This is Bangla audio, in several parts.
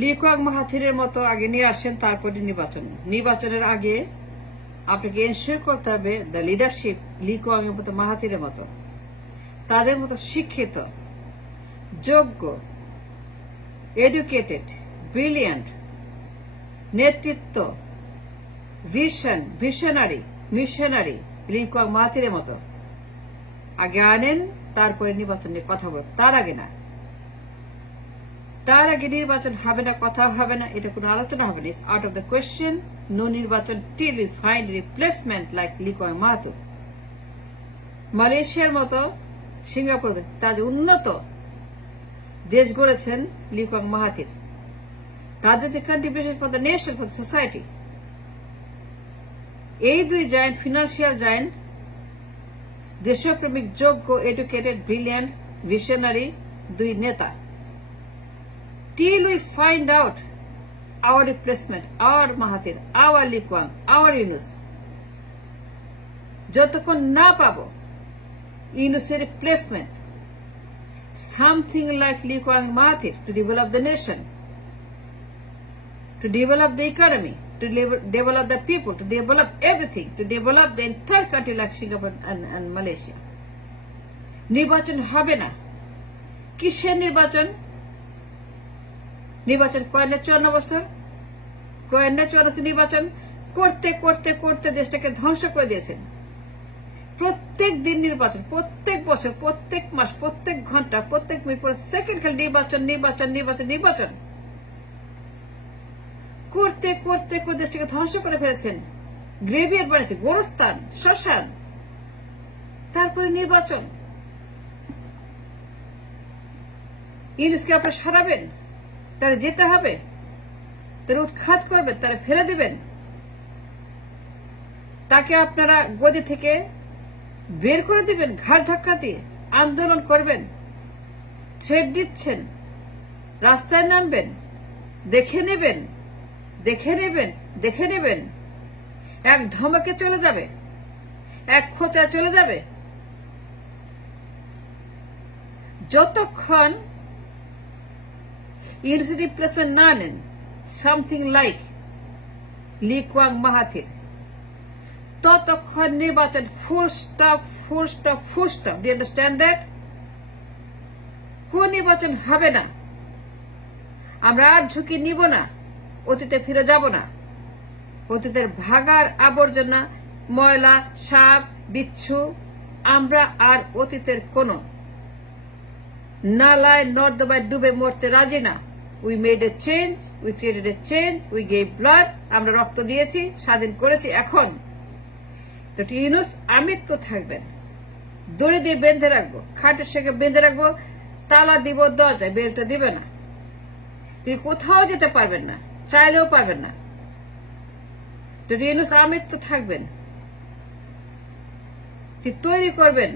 লি কুয়াং মাহাথিরের মতো আগে নিয়ে আসেন, তারপরে নির্বাচনের আগে আপনাকে এনশিওর করতে হবে দ্য লিডারশিপ লি কুয়াং এর মতো, মাহাথিরের মতো, তাদের মতো শিক্ষিত, যোগ্য, এডুকেটেড, ব্রিলিয়ান্ট নেতৃত্ব, মিশনারি লি কুয়াং মাহাথিরের মতো আগে আনেন, তারপরে নির্বাচন নিয়ে কথা বলুন। তার আগে নির্বাচন হবে না, কথা হবে না, এটা কোনো আলোচনা হবে না। It's out of the question. No নির্বাচন till we find replacement like Lee Kuan Mahathir. মালয়েশিয়ার মতো, সিঙ্গাপুর, তাদের উন্নত দেশ গড়েছেন লি কুয়াং মাহাথির। তাদের যে contribution for the nation, for the society, এই দুই জায়েন্ট, ফিনান্সিয়াল জায়েন্ট, দেশপ্রেমিক, যোগ্য, এডুকেটেড, ব্রিলিয়ান্ট, ভিশনারি দুই নেতা। Till we find out our replacement, our Mahathir, our Lee Kuan, our Yunus, যতক্ষণ না পাবো ইউনুসের replacement, something like Lee Kuan Mahathir to develop the nation, to develop the economy, to develop the people, to develop everything, to develop the entire country like Singapore and Malaysia. নির্বাচন হবে না। কিসের নির্বাচন? নির্বাচন করেন না 54 বছর, করেন না 54 নির্বাচন করতে করতে করতে দেশটাকে ধ্বংস করে দিয়েছেন। প্রত্যেক দিন নির্বাচন, প্রত্যেক বছর, প্রত্যেক মাস, প্রত্যেক ঘন্টা, প্রত্যেক মিনিট, সেকেন্ড খালি নির্বাচন করতে করতে দেশটাকে ধ্বংস করে ফেলেছেন। গ্রেভিয়ার বানিয়েছে, গোরস্থান, শ্মশান, তারপরে নির্বাচন। ইউনুসকে আপনারা সরাবেন, তারা যেতে হবে, তারা উৎখাত করবেন, তারা ফেলে দিবেন, তাকে আপনারা গদি থেকে বের করে দিবেন, ঘাড় ধাক্কা দিয়ে আন্দোলন করবেন, থ্রেট দিচ্ছেন, রাস্তায় নামবেন, দেখে নেবেন, এক ধমকে চলে যাবে, এক খোঁচায় চলে যাবে। যতক্ষণ ইউনিসের রিপ্লেসমেন্ট না নেন, something like Lee Kuan Mahathir, ততক্ষণ নির্বাচন full stop. Do you understand that? কোন নির্বাচন হবে না। আমরা আর ঝুঁকি নিব না, অতীতে ফিরে যাব না। অতীতের ভাগার আবর্জনা, ময়লা, সাপ, বিচ্ছু, আমরা আর অতীতের কোন নালায় নর্দমায় ডুবে মরতে রাজি না। We made a change, we created A change, we gave blood, আমরা রক্ত দিয়েছি, স্বাধীন করেছি। এখন ডক্টর ইউনুস আমৃত্য থাকবেন, দড়ি দিয়ে বেঁধে রাখবো, খাটের সঙ্গে বেঁধে রাখবো, তালা দিব, দরজায় বেরোতে দিবে না। তিনি কোথাও যেতে পারবেন না, চাইলেও পারবেন না। ডক্টর ইউনুস আমৃত্য থাকবেন। তিনি তৈরি করবেন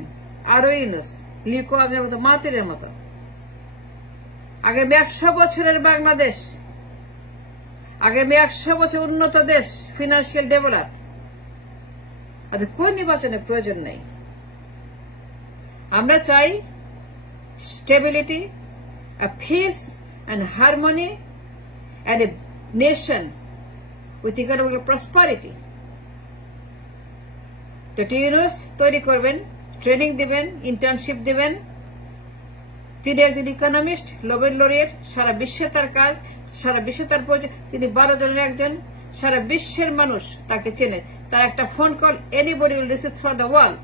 আরো ইউনুস, লি কুয়াং এর মতো, মাহাথিরের মতো। আগামী 100 বছরের বাংলাদেশ, আগামী 100 বছর উন্নত দেশ, ফিনান্সিয়াল ডেভেলপ। আর কোন নির্বাচনের প্রয়োজন নেই। আমরা চাই stability, piece and harmony and a nation with economic prosperity. Doctor Yunus তৈরি করবেন, ট্রেনিং দিবেন, ইন্টার্নশিপ দিবেন। তিনি একজন ইকোনমিস্ট, নোবেল লরিয়েট, সারা বিশ্বে তার কাজ, সারা বিশ্বে তার পরিচয়। তিনি 12 জনের একজন, সারা বিশ্বের মানুষ তাকে চেনে। তার একটা phone call anybody will receive through the world.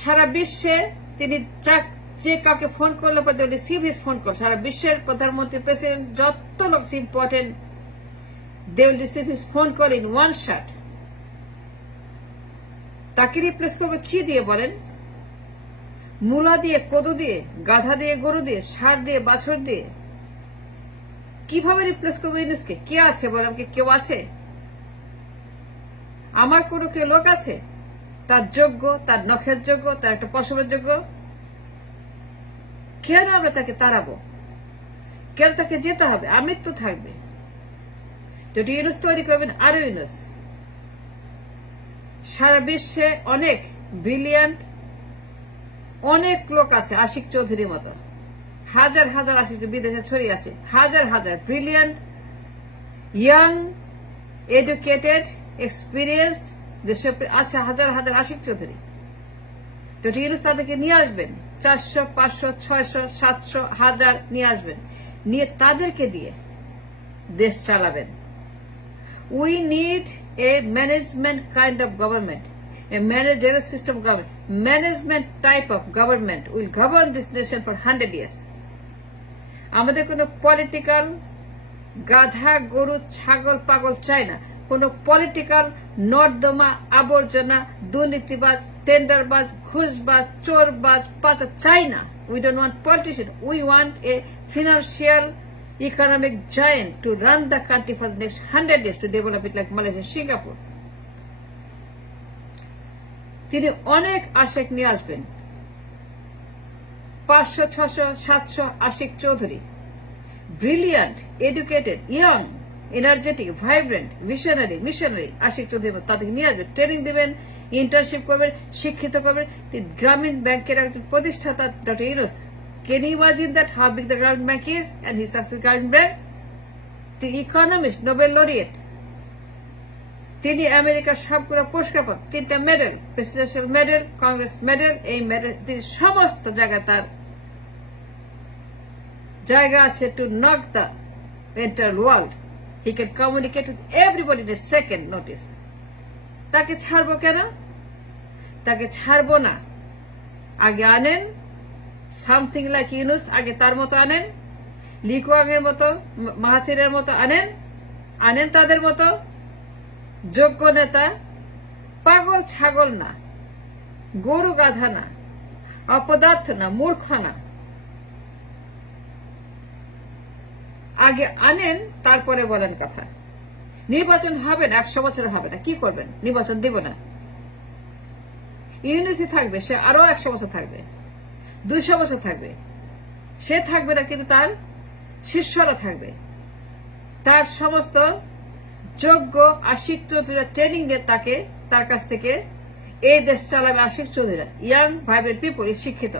সারা বিশ্বে তিনি যে কাউকে ফোন করলে পরে they receive his phone call. সারা বিশ্বের প্রধানমন্ত্রী, প্রেসিডেন্ট, যত লোক important, they will receive his phone call in one shot. তাকে রিপ্লেস করবে কি দিয়ে বলেন? মূলা দিয়ে, কোদো দিয়ে, গাধা দিয়ে, গরু দিয়ে, ষাঁড় দিয়ে, বাছুর দিয়ে? কিভাবে রিপ্লেস করবে ইউনুসকে? কে আছে বলেন? কেউ আছে? আমার কোনো কেউ লোক আছে তার যোগ্য, তার নখের যোগ্য, তার একটা পশমের যোগ্য? কেন আমরা তাকে তাড়াবো? কেন তাকে যেতে হবে? আমৃত্যু থাকবে। যদি ইউনুস তৈরি করবেন আরো ইউনুস। সারা বিশ্বে অনেক ব্রিলিয়ান্ট অনেক লোক আছে, আশিক চৌধুরীর মতো, হাজার হাজার আশিক বিদেশে ছড়িয়ে আছে, হাজার হাজার ব্রিলিয়ান্ট, ইয়াং, এডুকেটেড, এক্সপিরিয়েন্সড দেশে আছে হাজার হাজার আশিক চৌধুরী। ডক্টর ইউনূস তাদেরকে নিয়ে আসবেন, 400, 500, 600, 700, 1000 নিয়ে আসবেন, নিয়ে তাদেরকে দিয়ে দেশ চালাবেন। We need a management kind of government, a managerial system government, management type of government will govern this nation for 100 years. আমাদের কোনো পলিটিক্যাল গাধা গরু ছাগল পাগল চাই না, কোনো পলিটিক্যাল নর্দমা আবর্জনা দুর্নীতিবাজ টেন্ডারবাজ ঘুষবাজ চোরবাজ পাচা চাই না। We don't want politicians. We want a financial economic giant to run the country for the next 100 years to develop it like Malaysia, Singapore. তিনি অনেক আশিক নিয়ে আসবেন, 500, 600, 700 Ashik Chowdhury, brilliant, educated, young, energetic, vibrant, visionary, missionary Ashik Chowdhury তাদেরকে নিয়ে আসবেন, ট্রেনিং দেবেন, ইন্টার্নশিপ করবেন, শিক্ষিত করবেন। গ্রামীণ ব্যাংকের একজন প্রতিষ্ঠাতা doctor Yunus, can you imagine that how big the Grameen Bank is and his success Grameen Bank? The economist, Nobel laureate, তিনি আমেরিকার সবগুলো পুরস্কার পান, 3টা medal, presidential medal, Congress medal, এই মেডেল তিনি সমস্ত জায়গায় তার জায়গা আছে to knock the entire world. He can communicate with everybody in a second notice. তাকে ছাড়বো কেন? তাকে ছাড়বো না। আগে আনেন সামথিং লাইক ইউনূস, আগে তার মতো আনেন, লি কুয়াং এর মতো, মাহাথিরের মতো আনেন, আনেন তাদের মতো যোগ্য নেতা, পাগল ছাগল না, গরু গাধা না, অপদার্থ না, মূর্খ না। আগে আনেন তারপরে বলেন কথা। নির্বাচন হবে না, 100 বছর হবে না, কি করবেন? নির্বাচন দিব না। ইউনূসই থাকবে, সে আরো 100 বছর থাকবে, 200 বছর থাকবে, সে থাকবে না, কিন্তু তার শিষ্যরা থাকবে। তার সমস্ত যোগ্য আশিক চৌধুরীরা ট্রেনিং দিয়ে তাকে তার কাছ থেকে এই দেশ চালাবে। আশিক চৌধুরীরা ইয়াং ভাইব্রেন্ট পিপল, শিক্ষিত,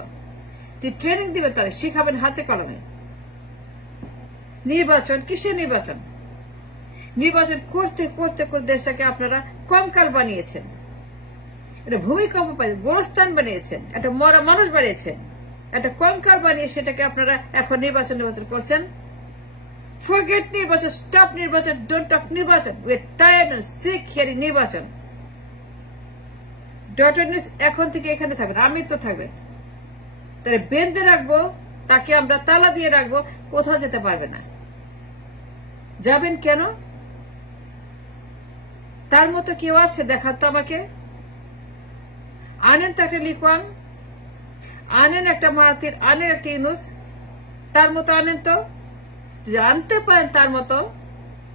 তিনি ট্রেনিং দিবেন, তাদের শিখাবেন হাতে কলমে। নির্বাচন কিসের নির্বাচন? নির্বাচন করতে করতে করতে দেশটাকে আপনারা কঙ্কাল বানিয়েছেন, একটা ভূমিকম্প গোরস্থান বানিয়েছেন, একটা মরা মানুষ বানিয়েছেন, একটা কঙ্কাল বানিয়ে সেটাকে আপনারা এখন নির্বাচন করছেন। Forget নির্বাচন, stop নির্বাচন, don't talk নির্বাচন। We are tired and sick hearing নির্বাচন। ডক্টর ইউনূস এখন থেকে এখানে থাকবেন, আমি তো থাকবেন, তাহলে বেঁধে রাখবো, তাকে আমরা তালা দিয়ে রাখবো, কোথাও যেতে পারবে না। যাবেন কেন? তার মতো কেউ আছে দেখার তো আমাকে। আনেন তো একটা লি কুয়াং, আনেন একটা মাহাথির, আনেন একটা ইউনূস, তার মতো আনেন তো। যদি আনতে পারেন তার মতো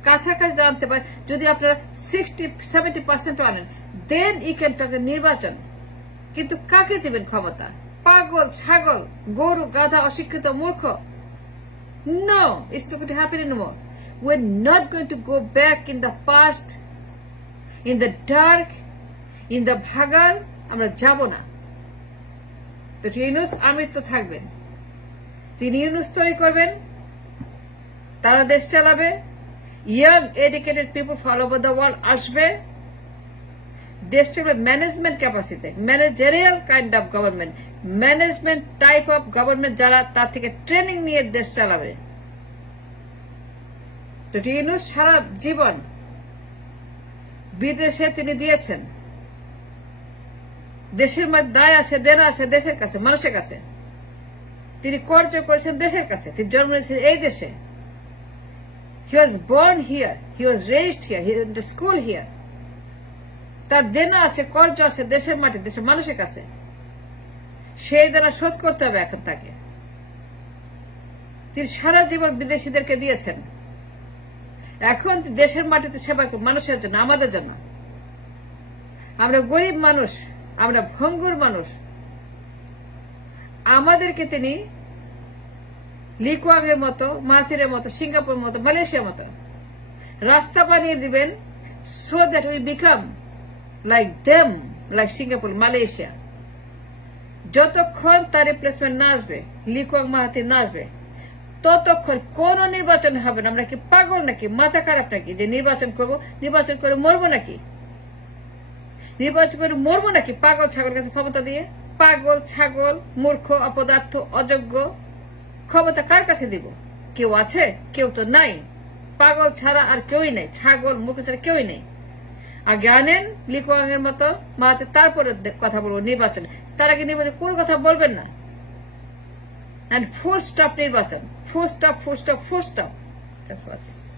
কাছাকাছি আনতে পারেন, যদি আপনারা 60-70% আনেন, দেন ই ক্যান টক নির্বাচন। কিন্তু কাকে দিবেন ক্ষমতা? পাগল ছাগল গরু গাধা অশিক্ষিত মূর্খ? No, it's not going to happen anymore. We're not going to go back in the past, in the dark, in the bhagar. আমরা যাব না। তো ইউনূস আমির তো থাকবেন, তিনি ইউনূস তৈরি করবেন, তারা দেশ চালাবে। Young educated people all over the world আসবে, দেশ চলবে management capacity, managerial kind of government, management type of government, যারা তার থেকে ট্রেনিং নিয়ে দেশ চালাবে। তো ইউনূস সারা জীবন বিদেশে তিনি দিয়েছেন, দেশের মধ্যে দায় আছে, দেনা আছে দেশের কাছে, মানুষের কাছে। তিনি কর্য করেছেন দেশের কাছে, তিনি জন্ম নিয়েছেন এই দেশে। He was born here, he was raised here, he went to school here. তার দেনা আছে, কর্জ আছে দেশের মাটি, দেশের মানুষের কাছে। সেই দেনা শোধ করতে হবে এখন তাকে। তিনি সারা জীবন বিদেশিদেরকে দিয়েছেন, এখন দেশের মাটিতে সেবা করুন, মানুষের জন্য, আমাদের জন্য। আমরা গরিব মানুষ, আমরা ভঙ্গুর মানুষ, আমাদেরকে তিনি লি কুয়াং এর মতো, মাহাথিরের মতো, সিঙ্গাপুর মতো, মালয়েশিয়ার মতো রাস্তা বানিয়ে দিবেন, so that we become like them, like Singapore, Malaysia. যতক্ষণ তার রিপ্লেসমেন্ট না আসবে, লি কুয়াং মাহাতি না আসবে, ততক্ষণ কোন নির্বাচন হবে না। আমরা কি পাগল নাকি, মাথা খারাপ নাকি যে নির্বাচন করব, নির্বাচন করে মরবো নাকি, নির্বাচন করে মরবো নাকি পাগল ছাগল কাছে ক্ষমতা দিয়ে? পাগল ছাগল, মূর্খ, অপদার্থ, অযোগ্য ক্ষমতা কার কাছে দিব? কেউ আছে? কেউ তো নাই। পাগল ছাড়া আর কেউই নেই, ছাগল মূর্খ ছাড়া কেউই নেই। আগে আনেন লি কুয়াং এর মতো মাহাতি, তারপরে কথা বলবো নির্বাচনে। তার আগে নির্বাচন কোনো কথা বলবেন না। And full stop নির্বাচন, full stop, full stop, full stop. That's what I say.